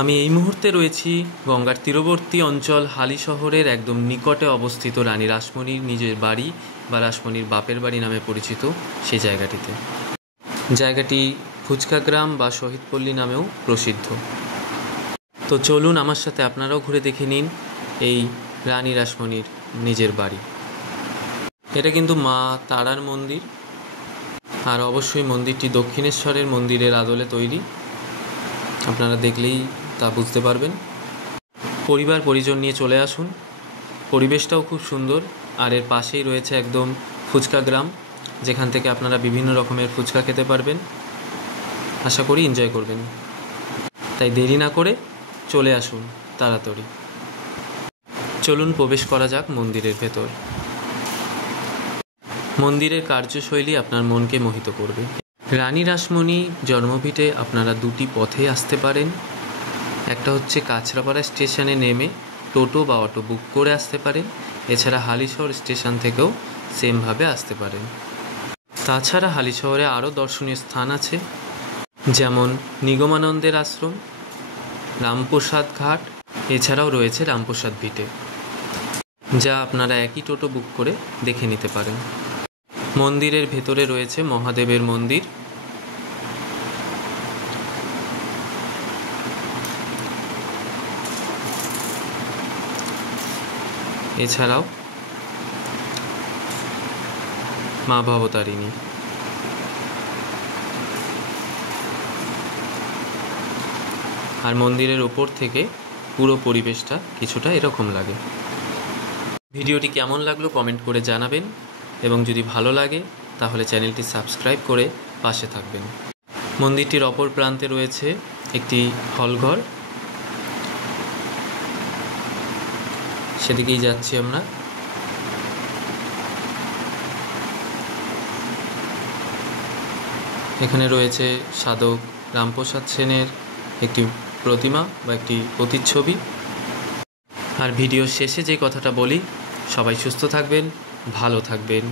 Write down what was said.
আমি এই মুহূর্তে রয়েছি গঙ্গার তীরবর্তী অঞ্চল হালি শহরের একদম নিকটে অবস্থিত রানী রাসমণির নিজের বাড়ি বা রাসমণির বাপের বাড়ি নামে পরিচিত সেই জায়গাটিতে। জায়গাটি ফুচকা গ্রাম বা শহীদপল্লী নামেও প্রসিদ্ধ। তো চলুন আমার সাথে আপনারাও ঘুরে দেখে নিন এই রানী রাসমণির নিজের বাড়ি। এটা কিন্তু মা তারার মন্দির, আর অবশ্যই মন্দিরটি দক্ষিণেশ্বরের মন্দিরের আদলে তৈরি। আপনারা দেখলেই তা বুঝতে পারবেন। পরিবার পরিজন নিয়ে চলে আসুন, পরিবেশটাও খুব সুন্দর। আর এর পাশেই রয়েছে একদম ফুচকা গ্রাম, যেখান থেকে আপনারা বিভিন্ন রকমের ফুচকা খেতে পারবেন। আশা করি এনজয় করবেন। তাই দেরি না করে চলে আসুন তাড়াতাড়ি। চলুন প্রবেশ করা যাক মন্দিরের ভেতর। মন্দিরের কার্যশৈলী আপনার মনকে মোহিত করবে। রানী রাসমণি জন্মভিটে আপনারা দুটি পথে আসতে পারেন। একটা হচ্ছে কাঁচরাপাড়া স্টেশনে নেমে টোটো বা অটো বুক করে আসতে পারেন। এছাড়া হালিশহর স্টেশন থেকেও সেমভাবে আসতে পারেন। তাছাড়া হালিশহরে আরও দর্শনীয় স্থান আছে, যেমন নিগমানন্দের আশ্রম, রামপ্রসাদ ঘাট, এছাড়াও রয়েছে রামপ্রসাদ ভিটে, যা আপনারা একই টোটো বুক করে দেখে নিতে পারেন। মন্দিরের ভেতরে রয়েছে মহাদেবের মন্দির। এছাড়াও মা ভবতারিণী। আর মন্দিরের ওপর থেকে পুরো পরিবেশটা কিছুটা এরকম লাগে। ভিডিওটি কেমন লাগলো কমেন্ট করে জানাবেন, এবং যদি ভালো লাগে তাহলে চ্যানেলটি সাবস্ক্রাইব করে পাশে থাকবেন। মন্দিরটির অপর প্রান্তে রয়েছে একটি হলঘর, সেদিকেই যাচ্ছি আমরা। এখানে রয়েছে সাধক রামপ্রসাদ সেনের একটি প্রতিমা বা একটি প্রতিচ্ছবি। আর ভিডিওর শেষে যে কথাটা বলি, সবাই সুস্থ থাকবেন, ভালো থাকবেন।